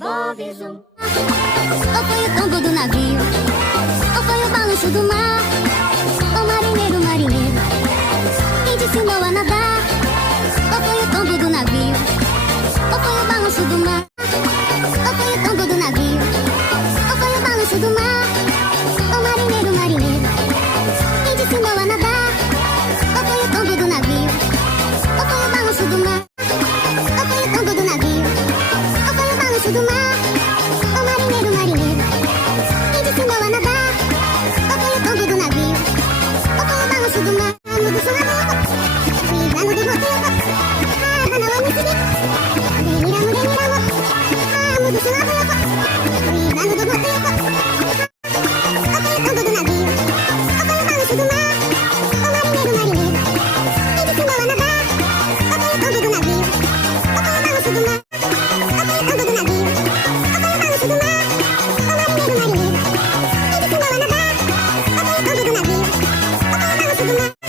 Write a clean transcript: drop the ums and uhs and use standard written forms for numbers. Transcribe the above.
Bob Ou foi o tombo do navio, ou foi o balanço do mar. O marinheiro, marinheiro, quem te ensinou a nadar? Ou foi o tombo do navio, ou foi o balanço do mar? Ou foi o tombo do navio, ou foi o balanço do mar? O marinheiro, marinheiro, quem te ensinou a nadar? Ou foi o tombo do navio, ou foi o balanço do mar? Ou foi o tombo do navio, ou foi o balanço do mar? O marinheiro, marinheiro, quem te ensinou a nadar? Ou foi o tombo do navio, ou foi o balanço do mar? Mudo sua boca, cuidando do boteco. Ah, não é muito bem. Deliramos, deliramos. Ah, mudo sua boca, cuidando do boteco. Ou foi o tombo do navio, ou foi o balanço do mar? O marinheiro, marinheiro, quem te ensinou a nadar? Ou foi o tombo do navio, ou foi o balanço do mar? Ou foi o tombo do navio, ou foi o balanço do mar? O marinheiro, marinheiro, quem te ensinou a nadar? Ou foi o tombo do navio, ou foi o balanço do mar?